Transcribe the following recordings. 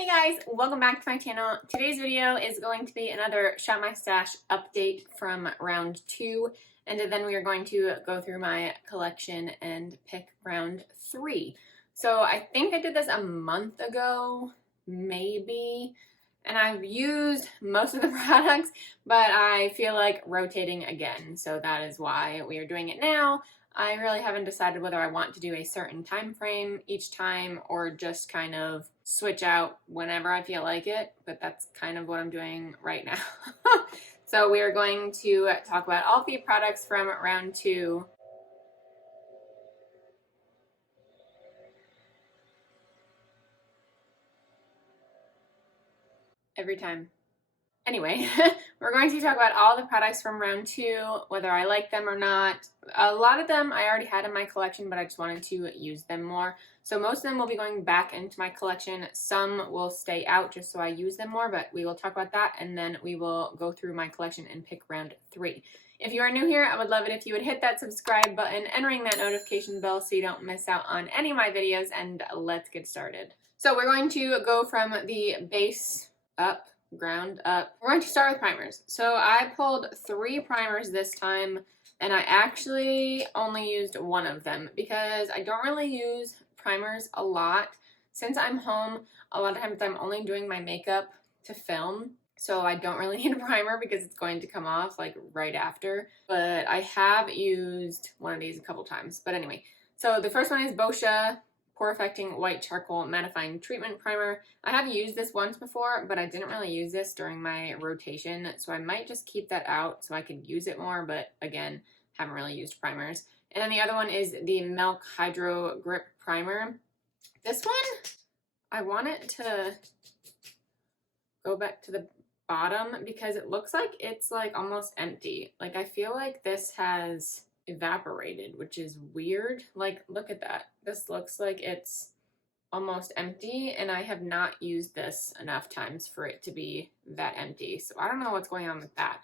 Hey guys, welcome back to my channel. Today's video is going to be another Shop My Stash update from round 2, and then we are going to go through my collection and pick round 3. So I think I did this a month ago, maybe, and I've used most of the products, but I feel like rotating again, so that is why we are doing it now. I really haven't decided whether I want to do a certain time frame each time or just kind of switch out whenever I feel like it, but that's kind of what I'm doing right now. So we are going to talk about all the products from round 2. Every time. Anyway, we're going to talk about all the products from round 2, whether I like them or not. A lot of them I already had in my collection, but I just wanted to use them more. So most of them will be going back into my collection. Some will stay out just so I use them more, but we will talk about that, and then we will go through my collection and pick round 3. If you are new here, I would love it if you would hit that subscribe button and ring that notification bell so you don't miss out on any of my videos, and let's get started. So we're going to go from the base up. Ground up. We're going to start with primers. So I pulled 3 primers this time, and I actually only used one of them because I don't really use primers a lot. Since I'm home, a lot of times I'm only doing my makeup to film, so I don't really need a primer because it's going to come off like right after. But I have used one of these a couple times. But anyway, so the first one is Boscia Pore Affecting White Charcoal Mattifying Treatment Primer. I have used this once before, but I didn't really use this during my rotation, so I might just keep that out so I could use it more, but again, haven't really used primers. And then the other one is the Milk Hydro Grip Primer. This one, I want it to go back to the bottom because it looks like it's like almost empty. Like I feel like this has evaporated, which is weird. Like look at that. This looks like it's almost empty, and I have not used this enough times for it to be that empty. So I don't know what's going on with that.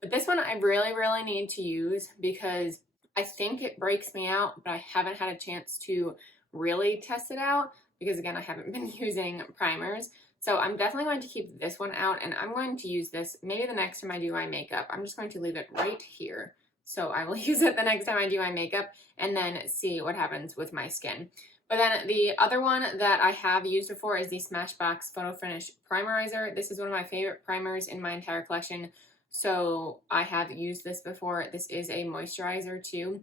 But this one I really need to use because I think it breaks me out, but I haven't had a chance to really test it out because again, I haven't been using primers. So I'm definitely going to keep this one out, and I'm going to use this maybe the next time I do my makeup. I'm just going to leave it right here. So I will use it the next time I do my makeup and then see what happens with my skin. But then the other one that I have used before is the Smashbox Photo Finish Primerizer. This is one of my favorite primers in my entire collection. So I have used this before. This is a moisturizer too.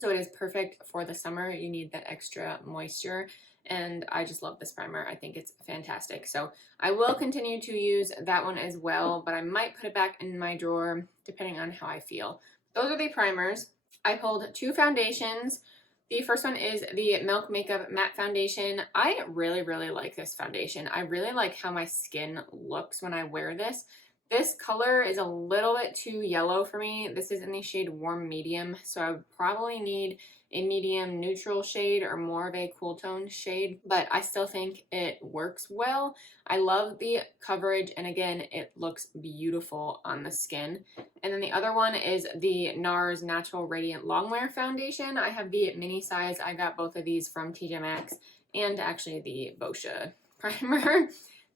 So it is perfect for the summer. You need that extra moisture. And I just love this primer. I think it's fantastic. So I will continue to use that one as well, but I might put it back in my drawer depending on how I feel. Those are the primers. I pulled 2 foundations. The first one is the Milk Makeup Matte Foundation. I really like this foundation. I really like how my skin looks when I wear this. This color is a little bit too yellow for me. This is in the shade Warm Medium, so I would probably need a medium neutral shade or more of a cool tone shade, but I still think it works well. I love the coverage, and again, it looks beautiful on the skin. And then the other one is the Nars Natural Radiant Longwear Foundation. I have the mini size. I got both of these from TJ Maxx and actually the Boscia primer.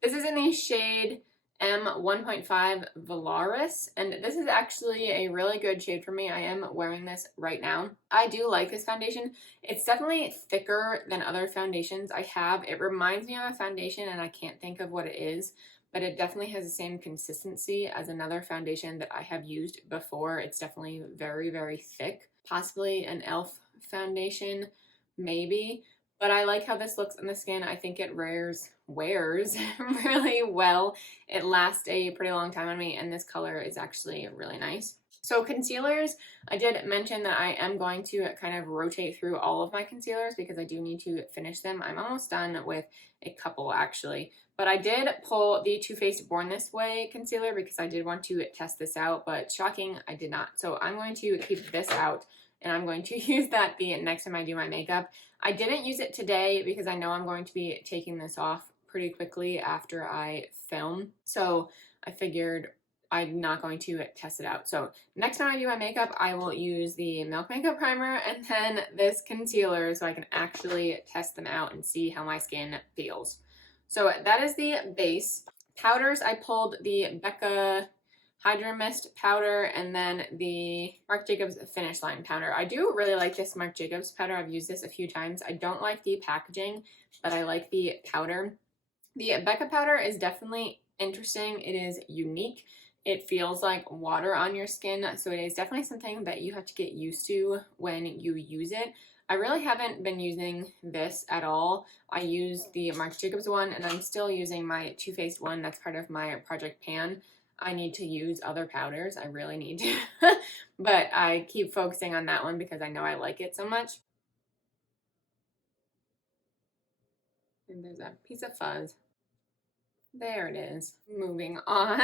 This is in the shade M1.5 Valaris, and this is actually a really good shade for me. I am wearing this right now. I do like this foundation. It's definitely thicker than other foundations I have. It reminds me of a foundation, and I can't think of what it is, but it definitely has the same consistency as another foundation that I have used before. It's definitely very thick. Possibly an e.l.f. foundation, maybe. But I like how this looks on the skin. I think it wears really well. It lasts a pretty long time on me, and this color is actually really nice. So concealers, I did mention that I am going to kind of rotate through all of my concealers because I do need to finish them. I'm almost done with a couple actually. But I did pull the Too Faced Born This Way concealer because I did want to test this out, but shocking, I did not. So I'm going to keep this out, and I'm going to use that the next time I do my makeup. I didn't use it today because I know I'm going to be taking this off pretty quickly after I film. So I figured I'm not going to test it out. So next time I do my makeup, I will use the Milk Makeup Primer and then this concealer so I can actually test them out and see how my skin feels. So that is the base. Powders, I pulled the Becca Hydro Mist powder and then the Marc Jacobs Finish Line powder. I do really like this Marc Jacobs powder. I've used this a few times. I don't like the packaging, but I like the powder. The Becca powder is definitely interesting. It is unique. It feels like water on your skin, so it is definitely something that you have to get used to when you use it. I really haven't been using this at all. I use the Marc Jacobs one, and I'm still using my Too Faced one. That's part of my Project Pan. I need to use other powders. I really need to. But I keep focusing on that one because I know I like it so much. And there's a piece of fuzz. There it is. Moving on.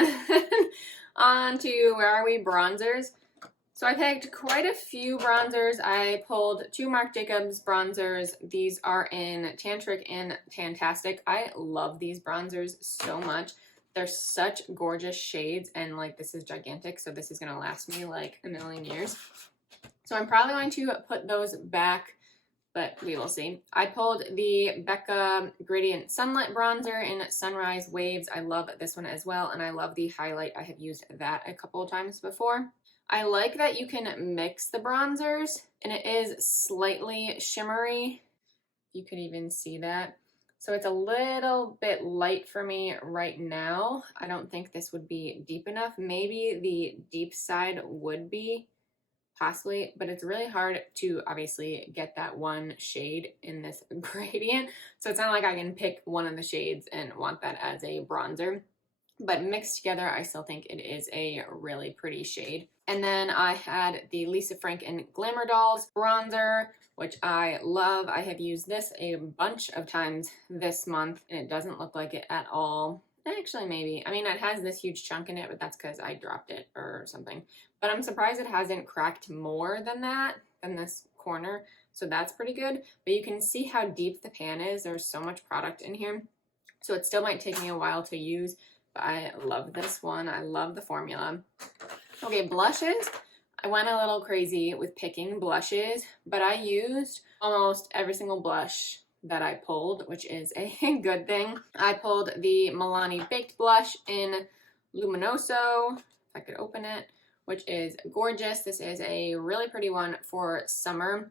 On to, where are we? Bronzers. So I picked quite a few bronzers. I pulled 2 Marc Jacobs bronzers. These are in Tantric and Tantastic. I love these bronzers so much. They're such gorgeous shades, and like, this is gigantic, so this is gonna last me like a million years. So I'm probably going to put those back, but we will see. I pulled the Becca Gradient Sunlit Bronzer in Sunrise Waves. I love this one as well, and I love the highlight. I have used that a couple of times before. I like that you can mix the bronzers, and it is slightly shimmery. You can even see that. So it's a little bit light for me right now. I don't think this would be deep enough. Maybe the deep side would be, possibly, but it's really hard to obviously get that one shade in this gradient. So it's not like I can pick one of the shades and want that as a bronzer. But mixed together, I still think it is a really pretty shade. And then I had the Lisa Frank and Glamour Dolls bronzer, which I love. I have used this a bunch of times this month, and it doesn't look like it at all. Actually, maybe. I mean, it has this huge chunk in it, but that's because I dropped it or something. But I'm surprised it hasn't cracked more than that, than this corner. So that's pretty good. But you can see how deep the pan is. There's so much product in here. So it still might take me a while to use, but I love this one. I love the formula. Okay, blushes. I went a little crazy with picking blushes, but I used almost every single blush that I pulled, which is a good thing. I pulled the Milani Baked Blush in Luminoso, if I could open it, which is gorgeous. This is a really pretty one for summer,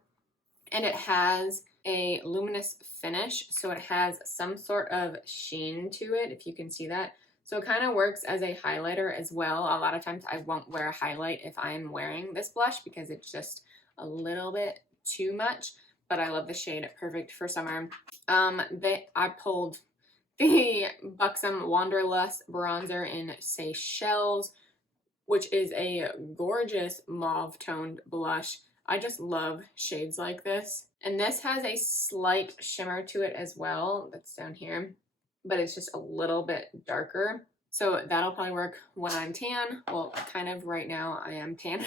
and it has a luminous finish, so it has some sort of sheen to it, if you can see that. So it kind of works as a highlighter as well. A lot of times I won't wear a highlight if I'm wearing this blush because it's just a little bit too much, but I love the shade, perfect for summer. I pulled the Buxom Wanderlust bronzer in Seychelles, which is a gorgeous mauve toned blush. I just love shades like this. And this has a slight shimmer to it as well, that's down here, but it's just a little bit darker. So that'll probably work when I'm tan. Well, kind of right now I am tanner,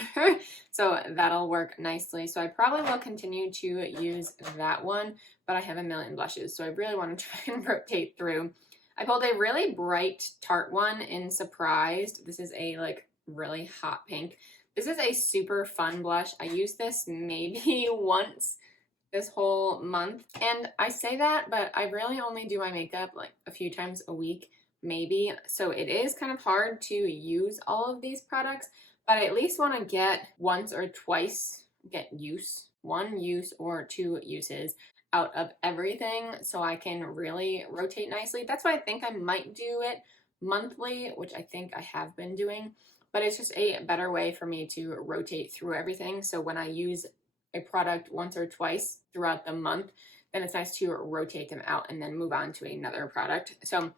so that'll work nicely. So I probably will continue to use that one, but I have a million blushes, so I really want to try and rotate through. I pulled a really bright Tarte one in Surprised. This is a like really hot pink. This is a super fun blush. I used this maybe once this whole month, and I say that, but I really only do my makeup like a few times a week, maybe. So it is kind of hard to use all of these products, but I at least want to get once or twice, one use or 2 uses out of everything so I can really rotate nicely. That's why I think I might do it monthly, which I think I have been doing, but it's just a better way for me to rotate through everything. So when I use a product once or twice throughout the month, then it's nice to rotate them out and then move on to another product. So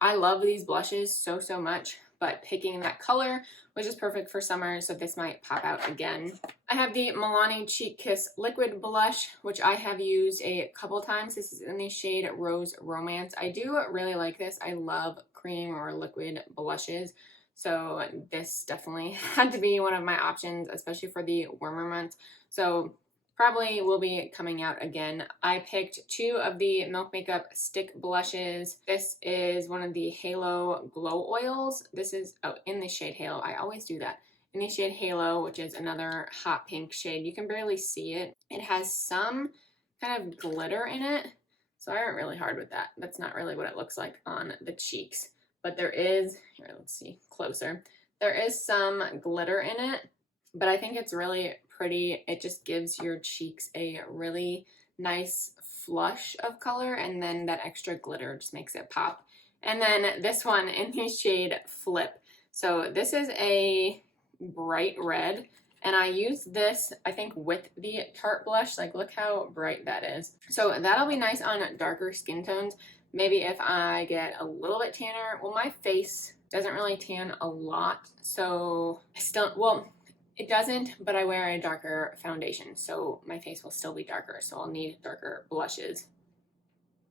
I love these blushes so much, but picking that color was just perfect for summer, so this might pop out again. I have the Milani Cheek Kiss Liquid Blush, which I have used a couple times. This is in the shade Rose Romance. I do really like this. I love cream or liquid blushes, so this definitely had to be one of my options, especially for the warmer months. So probably will be coming out again. I picked 2 of the Milk Makeup stick blushes. This is one of the Halo Glow Oils. This is in the shade Halo. I always do that. In the shade Halo, which is another hot pink shade. You can barely see it. It has some kind of glitter in it. So I went really hard with that. That's not really what it looks like on the cheeks. But there is, here, let's see, closer. There is some glitter in it, but I think it's really pretty. It just gives your cheeks a really nice flush of color, and then that extra glitter just makes it pop. And then this one in the shade Flip. So this is a bright red, and I used this, I think, with the Tarte blush. Like, look how bright that is. So that'll be nice on darker skin tones. Maybe if I get a little bit tanner. Well, my face doesn't really tan a lot, so I still, well, it doesn't, but I wear a darker foundation, so my face will still be darker, so I'll need darker blushes.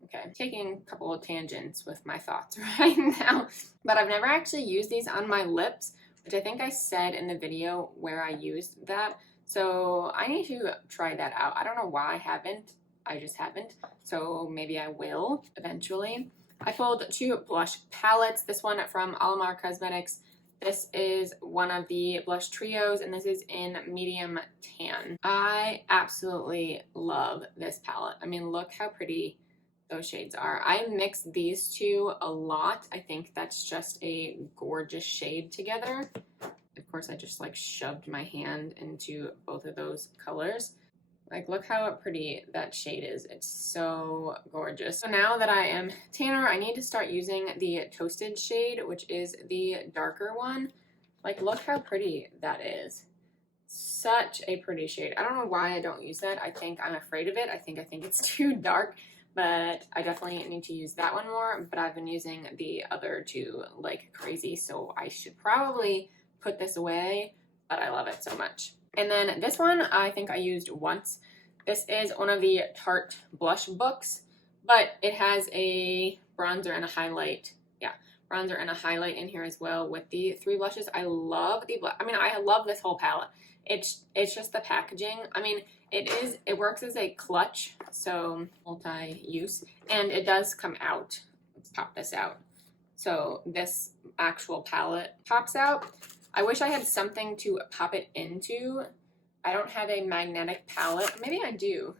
Okay, I'm taking a couple of tangents with my thoughts right now, but I've never actually used these on my lips, which I think I said in the video where I used that. So I need to try that out. I don't know why I haven't. I just haven't. So maybe I will eventually. I pulled 2 blush palettes. This one from Alamar Cosmetics. This is one of the blush trios, and this is in medium tan. I absolutely love this palette. I mean, look how pretty those shades are. I mix these two a lot. I think that's just a gorgeous shade together. Of course, I just like shoved my hand into both of those colors. Like, look how pretty that shade is. It's so gorgeous. So now that I am tanner, I need to start using the Toasted shade, which is the darker one. Like, look how pretty that is. Such a pretty shade. I don't know why I don't use that. I think I'm afraid of it. I think it's too dark, but I definitely need to use that one more. But I've been using the other two like crazy, so I should probably put this away, but I love it so much. And then this one I think I used once. This is one of the Tarte blush books, but it has a bronzer and a highlight. Yeah, bronzer and a highlight in here as well with the 3 blushes. I love the I mean, I love this whole palette. It's just the packaging. I mean, it works as a clutch, so multi-use, and it does come out. Let's pop this out. So this actual palette pops out. I wish I had something to pop it into. I don't have a magnetic palette. Maybe I do.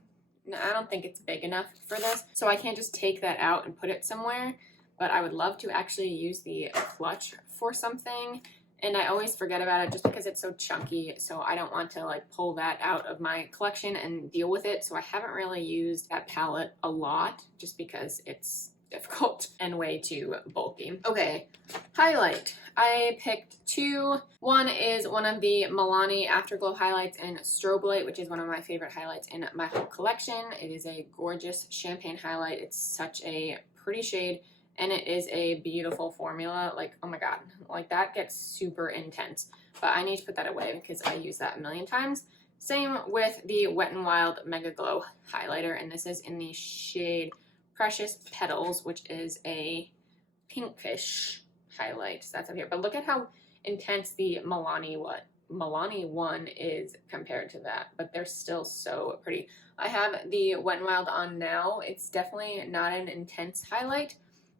No, I don't think it's big enough for this, so I can't just take that out and put it somewhere, but I would love to actually use the clutch for something, and I always forget about it just because it's so chunky, so I don't want to like pull that out of my collection and deal with it, so I haven't really used that palette a lot just because it's difficult and way too bulky. Okay, highlight. I picked 2. One is one of the Milani Afterglow highlights in Strobe Light, which is one of my favorite highlights in my whole collection. It is a gorgeous champagne highlight. It's such a pretty shade, and it is a beautiful formula. Like, oh my god, like that gets super intense, but I need to put that away because I use that a million times. Same with the Wet n Wild Mega Glow highlighter, and this is in the shade Precious Petals, which is a pinkish highlight. So that's up here. But look at how intense the Milani one is compared to that. But they're still so pretty. I have the Wet n Wild on now. It's definitely not an intense highlight,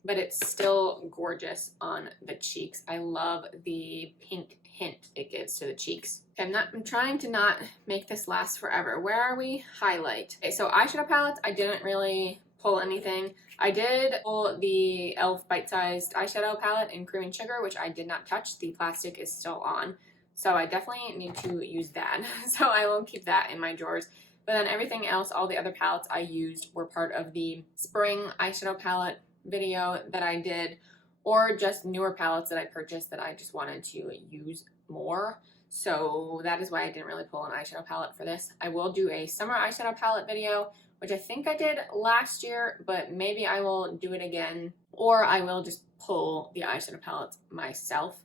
but it's still gorgeous on the cheeks. I love the pink hint it gives to the cheeks. Okay, I'm trying to not make this last forever. Where are we? Highlight. Okay, so eyeshadow palettes, I didn't really pull anything. I did pull the e.l.f. bite-sized eyeshadow palette in Cream and Sugar, which I did not touch. The plastic is still on, so I definitely need to use that. So I will keep that in my drawers. But then everything else, all the other palettes I used were part of the spring eyeshadow palette video that I did, or just newer palettes that I purchased that I just wanted to use more. So that is why I didn't really pull an eyeshadow palette for this. I will do a summer eyeshadow palette video, which I think I did last year, but maybe I will do it again, or I will just pull the eyeshadow palettes myself.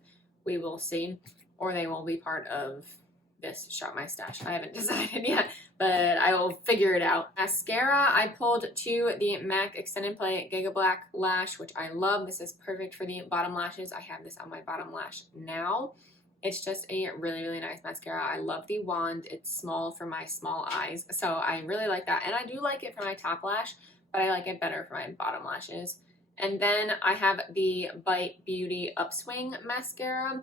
We will see, or they will be part of this Shop My Stash. I haven't decided yet, but I will figure it out. Mascara, I pulled 2, the MAC Extended Play Giga Black Lash, which I love. This is perfect for the bottom lashes. I have this on my bottom lash now. It's just a really, really nice mascara. I love the wand. It's small for my small eyes, so I really like that. And I do like it for my top lash, but I like it better for my bottom lashes. And then I have the Bite Beauty Upswing mascara,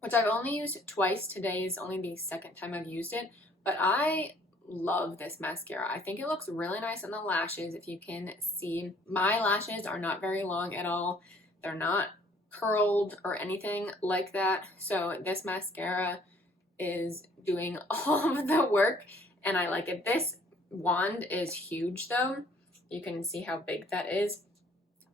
which I've only used twice. Today is only the second time I've used it, but I love this mascara. I think it looks really nice on the lashes. If you can see, my lashes are not very long at all. They're not curled or anything like that. So this mascara is doing all of the work and I like it. This wand is huge though. You can see how big that is.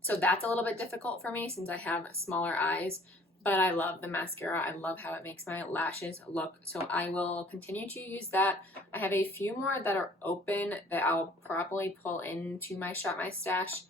So that's a little bit difficult for me since I have smaller eyes, but I love the mascara. I love how it makes my lashes look. So I will continue to use that. I have a few more that are open that I'll probably pull into my Shop My Stash.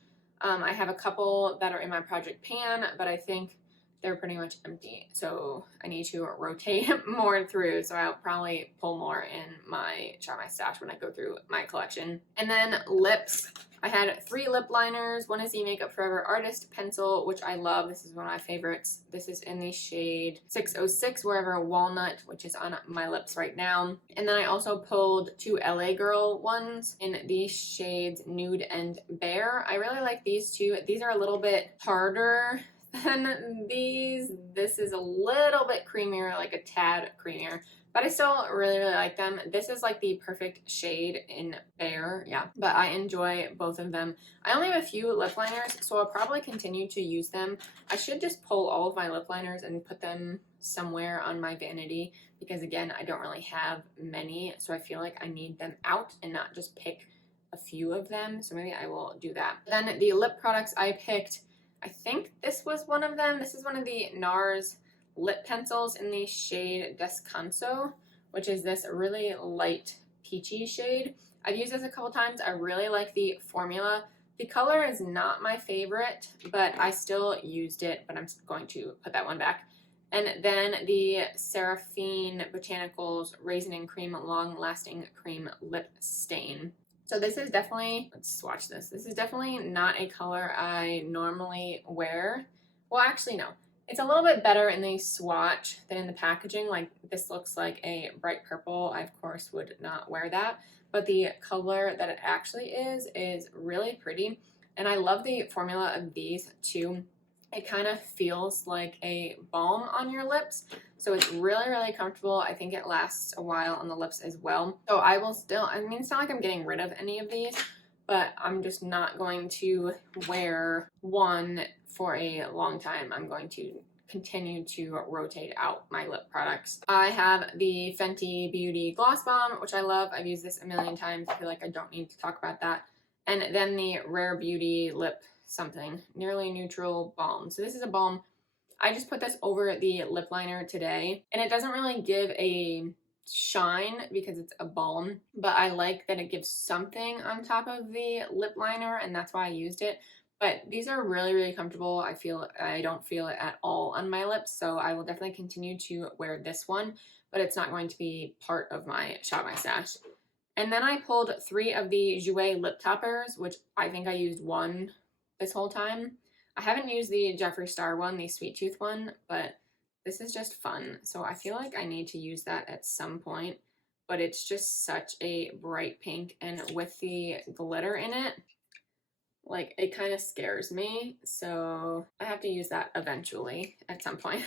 I have a couple that are in my project pan, but I think they're pretty much empty. So I need to rotate more through. So I'll probably pull more in my Shop My Stash when I go through my collection. And then lips. I had 3 lip liners. One is the Makeup Forever Artist Pencil, which I love. This is one of my favorites. This is in the shade 606, Wherever Walnut, which is on my lips right now. And then I also pulled 2 LA Girl ones in these shades Nude and Bare. I really like these two. These are a little bit harder than these. This is a little bit creamier, like a tad creamier, but I still really like them. This is like the perfect shade in Bare, yeah, but I enjoy both of them. I only have a few lip liners, so I'll probably continue to use them. I should just pull all of my lip liners and put them somewhere on my vanity because again, I don't really have many, so I feel like I need them out and not just pick a few of them, so maybe I will do that. Then the lip products I picked, I think this was one of them. This is one of the Nars lip pencils in the shade Descanso, which is this really light peachy shade. I've used this a couple times. I really like the formula. The color is not my favorite, but I still used it, but I'm going to put that one back. And then the Seraphine Botanicals Raisin and Cream Long Lasting Cream Lip Stain. So this is definitely, let's swatch this. This is definitely not a color I normally wear. Well, actually, no. It's a little bit better in the swatch than in the packaging. Like this looks like a bright purple. I, of course, would not wear that. But the color that it actually is really pretty. And I love the formula of these too. It kind of feels like a balm on your lips. So it's really, really comfortable. I think it lasts a while on the lips as well. So I will still, I mean, it's not like I'm getting rid of any of these, but I'm just not going to wear one for a long time. I'm going to continue to rotate out my lip products. I have the Fenty Beauty Gloss Balm, which I love. I've used this a million times. I feel like I don't need to talk about that. And then the Rare Beauty Lip something, Nearly Neutral Balm. So this is a balm. I just put this over the lip liner today, and it doesn't really give a shine because it's a balm, but I like that it gives something on top of the lip liner, and that's why I used it. But these are really, really comfortable. I don't feel it at all on my lips, so I will definitely continue to wear this one, but it's not going to be part of my Shop My Stash. And then I pulled 3 of the Jouer lip toppers, which I think I used one this whole time. I haven't used the Jeffree Star one, the Sweet Tooth one, but this is just fun. So I feel like I need to use that at some point, but it's just such a bright pink, and with the glitter in it, like it kind of scares me. So I have to use that eventually at some point.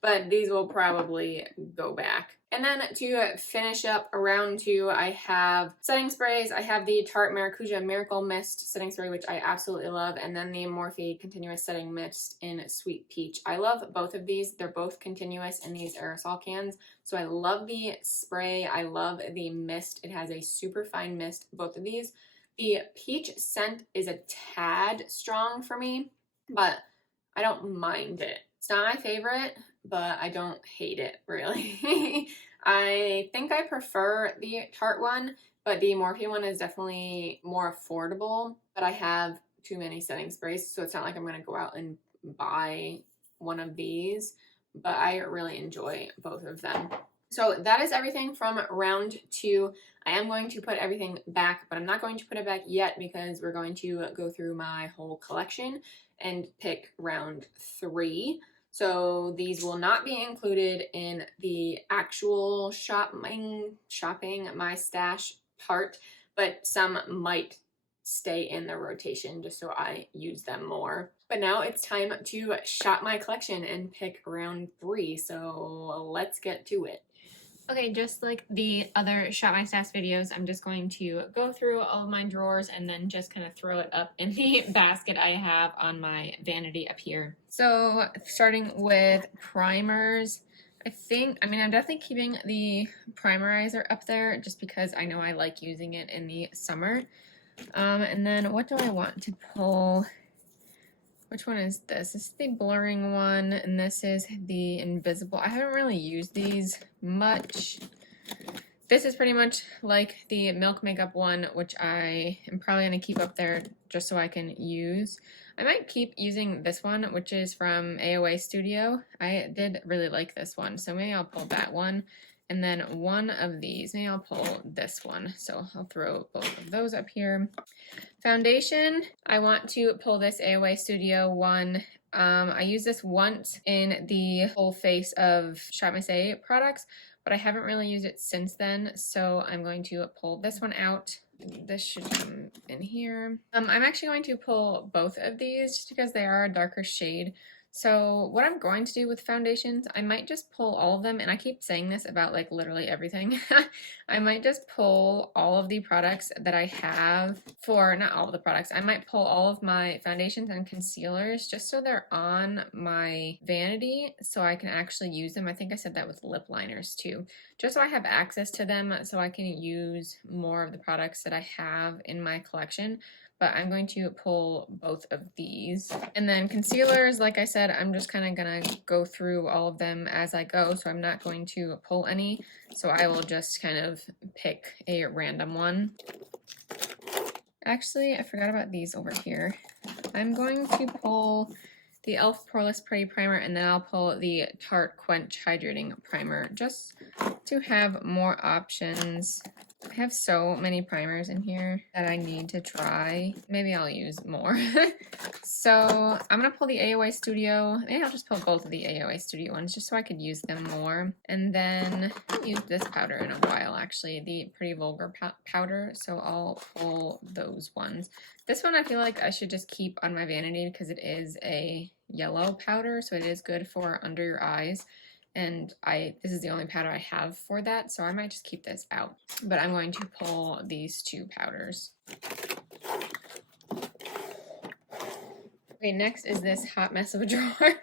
But these will probably go back. And then to finish up round 2, I have setting sprays. I have the Tarte Maracuja Miracle Mist setting spray, which I absolutely love, and then the Morphe Continuous Setting Mist in Sweet Peach. I love both of these. They're both continuous in these aerosol cans. So I love the spray. I love the mist. It has a super fine mist, both of these. The peach scent is a tad strong for me, but I don't mind it. It's not my favorite, but I don't hate it, really. I think I prefer the Tarte one, but the Morphe one is definitely more affordable, but I have too many setting sprays, so it's not like I'm going to go out and buy one of these, but I really enjoy both of them. So that is everything from round 2. I am going to put everything back, but I'm not going to put it back yet because we're going to go through my whole collection and pick round 3. So these will not be included in the actual shopping my stash part, but some might stay in the rotation just so I use them more. But now it's time to shop my collection and pick round 3. So let's get to it. Okay, just like the other Shop My Sass videos, I'm just going to go through all of my drawers and then just kind of throw it up in the basket I have on my vanity up here. So starting with primers, I'm definitely keeping the primerizer up there just because I know I like using it in the summer. And then what do I want to pull? Which one is this? This is the blurring one, and this is the invisible. I haven't really used these much. This is pretty much like the Milk Makeup one, which I am probably going to keep up there just so I can use. I might keep using this one, which is from AOA Studio. I did really like this one, so maybe I'll pull that one. And then one of these, maybe I'll pull this one. So I'll throw both of those up here. Foundation, I want to pull this AOA Studio one. I used this once in the full face of Shop My Say products, but I haven't really used it since then, so I'm going to pull this one out. This should come in here. I'm actually going to pull both of these just because they are a darker shade. So what I'm going to do with foundations, I might just pull all of them, and I keep saying this about like literally everything. I might just pull all of the products that I have for, not all of the products, I might pull all of my foundations and concealers just so they're on my vanity so I can actually use them. I think I said that with lip liners too, just so I have access to them so I can use more of the products that I have in my collection. But I'm going to pull both of these. And then concealers, like I said, I'm just kind of gonna go through all of them as I go, so I'm not going to pull any. So I will just kind of pick a random one. Actually, I forgot about these over here. I'm going to pull the e.l.f. Poreless Pretty Primer, and then I'll pull the Tarte Quench Hydrating Primer, just to have more options. I have so many primers in here that I need to try. Maybe I'll use more. So I'm gonna pull the AOA Studio. Maybe I'll just pull both of the AOA Studio ones just so I could use them more. And then I haven't used this powder in a while, actually, the Pretty Vulgar powder. So I'll pull those ones. This one I feel like I should just keep on my vanity because it is a yellow powder, so it is good for under your eyes. And this is the only powder I have for that, so I might just keep this out. But I'm going to pull these two powders. Okay, next is this hot mess of a drawer.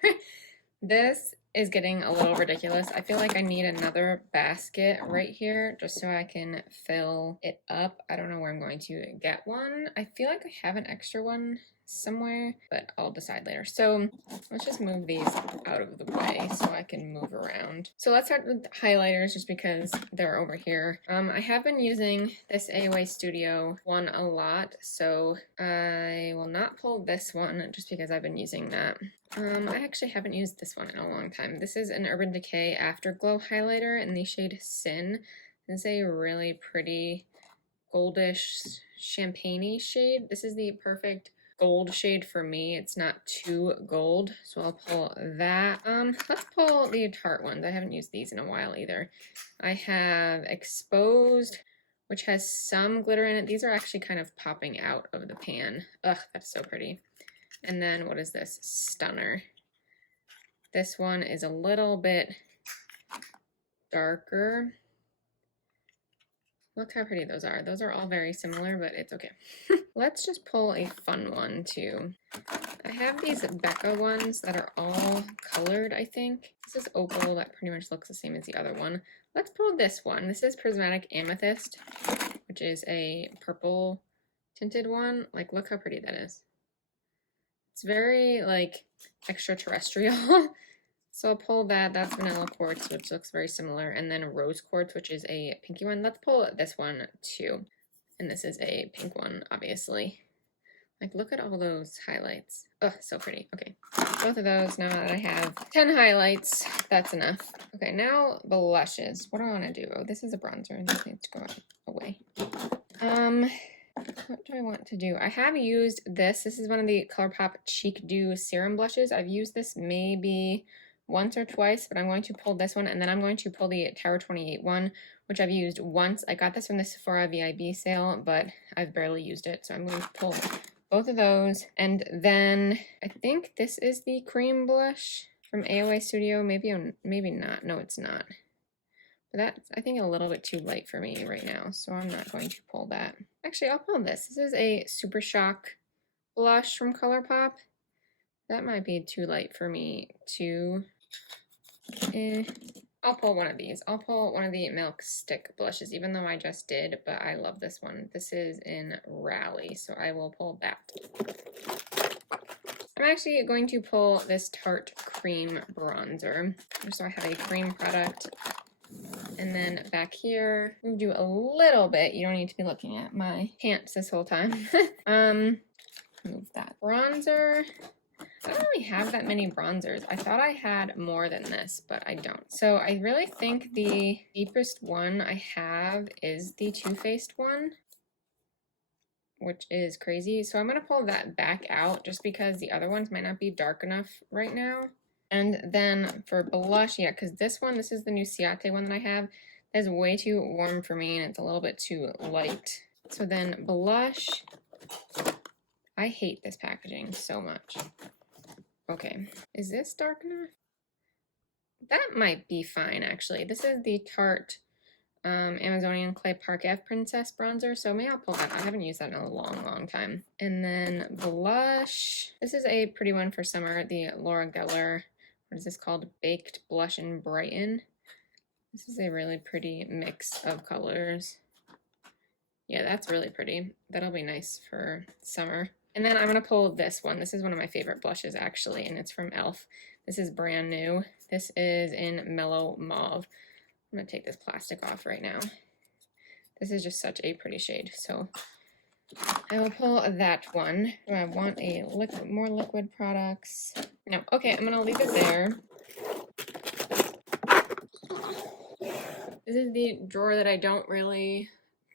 This is getting a little ridiculous. I feel like I need another basket right here just so I can fill it up. I don't know where I'm going to get one. I feel like I have an extra one somewhere, but I'll decide later. So let's just move these out of the way so I can move around. So let's start with highlighters just because they're over here. I have been using this AOA Studio one a lot, so I will not pull this one just because I've been using that. I actually haven't used this one in a long time. This is an Urban Decay Afterglow highlighter in the shade Sin. This is a really pretty goldish champagne-y shade. This is the perfect gold shade for me. It's not too gold, so I'll pull that. Let's pull the Tarte ones. I haven't used these in a while either. I have Exposed, which has some glitter in it. These are actually kind of popping out of the pan. Ugh, that's so pretty. And then what is this? Stunner. This one is a little bit darker. Look how pretty those are. Those are all very similar, but it's okay. Let's just pull a fun one too. I have these Becca ones that are all colored, I think. This is Opal, that pretty much looks the same as the other one. Let's pull this one. This is Prismatic Amethyst, which is a purple tinted one. Like, look how pretty that is. It's very, like, extraterrestrial. So I'll pull that. That's Vanilla Quartz, which looks very similar. And then Rose Quartz, which is a pinky one. Let's pull this one too. And this is a pink one, obviously. Like, look at all those highlights. Oh, so pretty. Okay, both of those. Now that I have 10 highlights, that's enough. Okay, now blushes. What do I want to do? Oh, this is a bronzer. This needs to go away. What do I want to do? I have used this. This is one of the ColourPop Cheek Dew Serum Blushes. I've used this maybe once or twice, but I'm going to pull this one, and then I'm going to pull the Tower 28 one, which I've used once. I got this from the Sephora VIB sale, but I've barely used it, so I'm going to pull both of those. And then I think this is the cream blush from AOA Studio. Maybe not. No, it's not. That's, I think, a little bit too light for me right now, so I'm not going to pull that. Actually, I'll pull this. This is a Super Shock blush from ColourPop. That might be too light for me too. I'll pull one of these. I'll pull one of the Milk Stick blushes, even though I just did, but I love this one. This is in Rally, so I will pull that. I'm actually going to pull this Tarte Cream Bronzer. So I have a cream product. And then back here, we'll do a little bit. You don't need to be looking at my pants this whole time. Move that bronzer. I don't really have that many bronzers. I thought I had more than this, but I don't. So I really think the deepest one I have is the Too Faced one, which is crazy. So I'm going to pull that back out just because the other ones might not be dark enough right now. And then for blush, yeah, because this is the new Ciate one that I have. That is way too warm for me and it's a little bit too light. So then blush, I hate this packaging so much. Okay, is this dark enough? That might be fine, actually. This is the Tarte Amazonian Clay Parquet Princess Bronzer, so maybe I'll pull that. I haven't used that in a long time. And then blush. This is a pretty one for summer, the Laura Geller, what is this called? Baked Blush and Brighten. This is a really pretty mix of colors. Yeah, that's really pretty. That'll be nice for summer. And then I'm going to pull this one. This is one of my favorite blushes, actually, and it's from e.l.f. This is brand new. This is in Mellow Mauve. I'm going to take this plastic off right now. This is just such a pretty shade, so I will pull that one. Do I want a more liquid products? No. Okay, I'm going to leave it there. This is the drawer that I don't really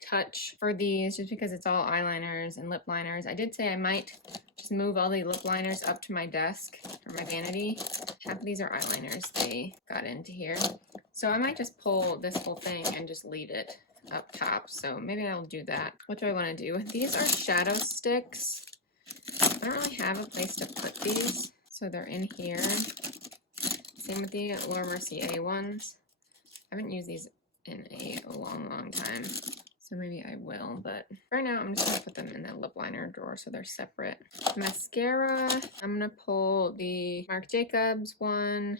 touch for these just because it's all eyeliners and lip liners. I did say I might just move all the lip liners up to my desk or my vanity. Half of these are eyeliners. They got into here. So I might just pull this whole thing and just leave it up top. So maybe I'll do that. What do I want to do? These are shadow sticks. I don't really have a place to put these. So they're in here. Same with the Laura Mercier ones. I haven't used these in a long time. So maybe I will, but right now I'm just gonna put them in the lip liner drawer so they're separate. Mascara, I'm gonna pull the Marc Jacobs one.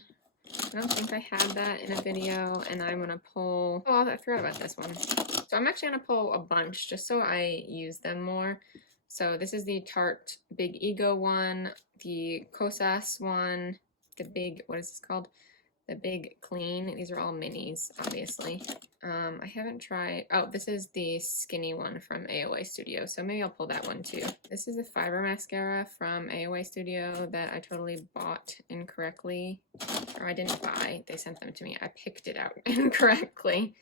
I don't think I had that in a video, and I'm gonna pull, oh, I forgot about this one. So I'm actually gonna pull a bunch just so I use them more. So this is the Tarte Big Ego one, the Kosas one, the big, what is this called? The Big Clean. These are all minis, obviously. I haven't tried, oh, this is the skinny one from AOA Studio, so maybe I'll pull that one too. This is the fiber mascara from AOA Studio that I totally bought incorrectly. Or I didn't buy, they sent them to me. I picked it out incorrectly.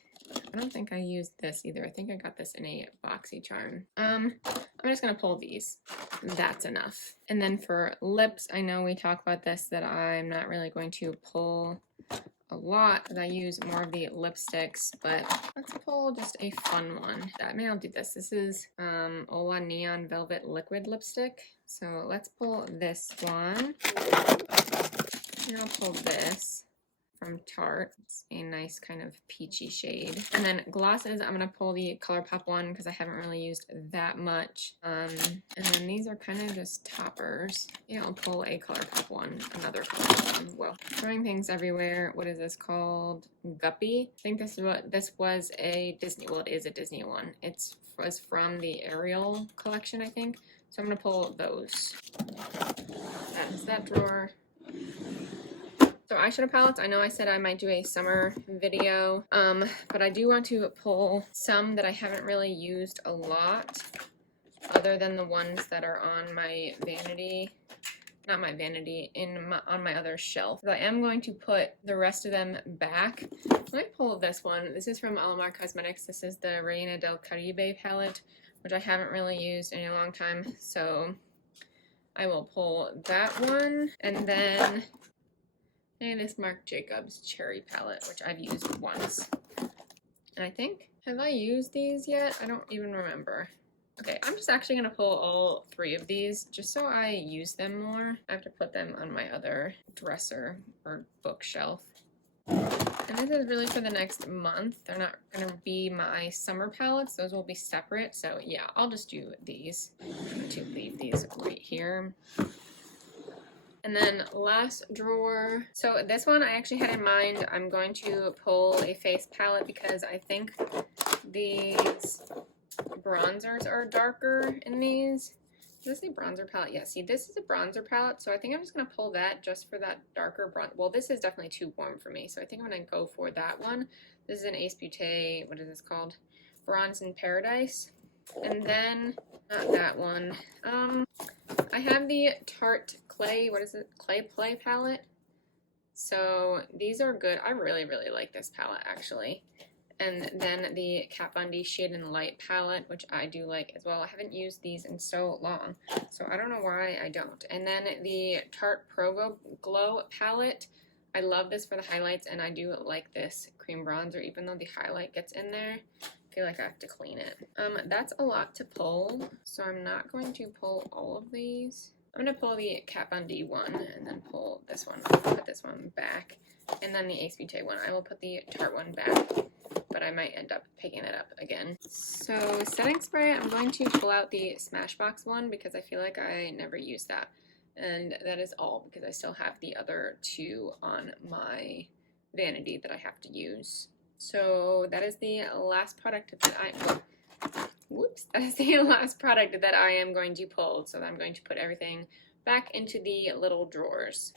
I don't think I used this either. I think I got this in a BoxyCharm. I'm just gonna pull these. That's enough. And then for lips, I know we talk about this, that I'm not really going to pull a lot because I use more of the lipsticks, but let's pull just a fun one. Maybe I'll do this. This is Ola Neon Velvet Liquid Lipstick. So let's pull this one. And I'll pull this from Tarte. It's a nice kind of peachy shade. And then glosses, I'm gonna pull the ColourPop one because I haven't really used that much. And then these are kind of just toppers. Yeah, I'll pull a ColourPop one, another ColourPop one. Whoa, throwing things everywhere. What is this called? Guppy. I think this was a Disney, well, it is a Disney one. It was from the Ariel collection, I think. So I'm gonna pull those. That's that drawer. So eyeshadow palettes, I know I said I might do a summer video, but I do want to pull some that I haven't really used a lot, other than the ones that are on my vanity, not my vanity, on my other shelf. So I am going to put the rest of them back. Let me pull this one. This is from Alamar Cosmetics. This is the Reina del Caribe palette, which I haven't really used in a long time, so I will pull that one, and then this Marc Jacobs Cherry palette, which I've used once. And I think, have I used these yet? I don't even remember. Okay, I'm just actually gonna pull all three of these just so I use them more. I have to put them on my other dresser or bookshelf. And this is really for the next month. They're not going to be my summer palettes. Those will be separate. So yeah, I'll just do these. I'm going to leave these right here. And then last drawer. So this one I actually had in mind. I'm going to pull a face palette because I think these bronzers are darker in these. Is this a bronzer palette? Yeah, see, this is a bronzer palette, so I think I'm just going to pull that just for that darker bronze. Well, this is definitely too warm for me, so I think I'm going to go for that one. This is an Ace Beauté, what is this called? Bronze in Paradise. And then, not that one. I have the Tarte Clay, what is it? Clay Play palette. So these are good. I really, really like this palette, actually. And then the Kat Von D Shade and Light palette, which I do like as well. I haven't used these in so long, so I don't know why I don't. And then the Tarte Pro Glow palette. I love this for the highlights, and I do like this cream bronzer, even though the highlight gets in there. I feel like I have to clean it. That's a lot to pull, so I'm not going to pull all of these. I'm going to pull the Kat Von D one, and then pull this one. I'll put this one back. And then the Ace Beauté one. I will put the Tarte one back, but I might end up picking it up again. So setting spray, I'm going to pull out the Smashbox one because I feel like I never use that. And that is all because I still have the other two on my vanity that I have to use. So that is the last product that that is the last product that I am going to pull. So I'm going to put everything back into the little drawers.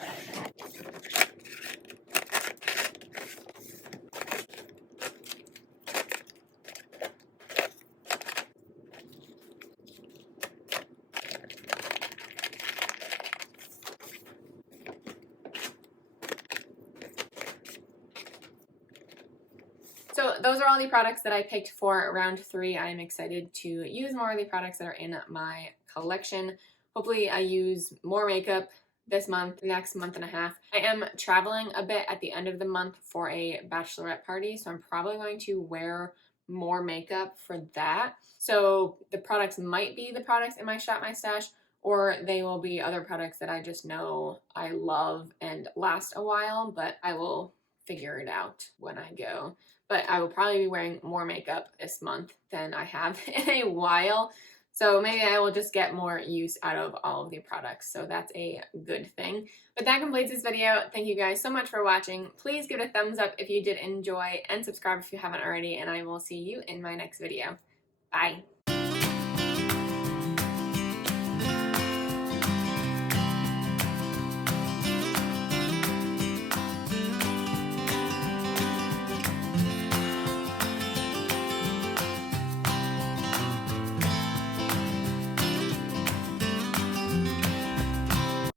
So those are all the products that I picked for round 3. I am excited to use more of the products that are in my collection. Hopefully I use more makeup this month, next month and a half. I am traveling a bit at the end of the month for a bachelorette party, so I'm probably going to wear more makeup for that. So the products might be the products in my Shop My Stash, or they will be other products that I just know I love and last a while, but I will figure it out when I go. But I will probably be wearing more makeup this month than I have in a while. So maybe I will just get more use out of all of the products. So that's a good thing. But that completes this video. Thank you guys so much for watching. Please give it a thumbs up if you did enjoy and subscribe if you haven't already. And I will see you in my next video. Bye.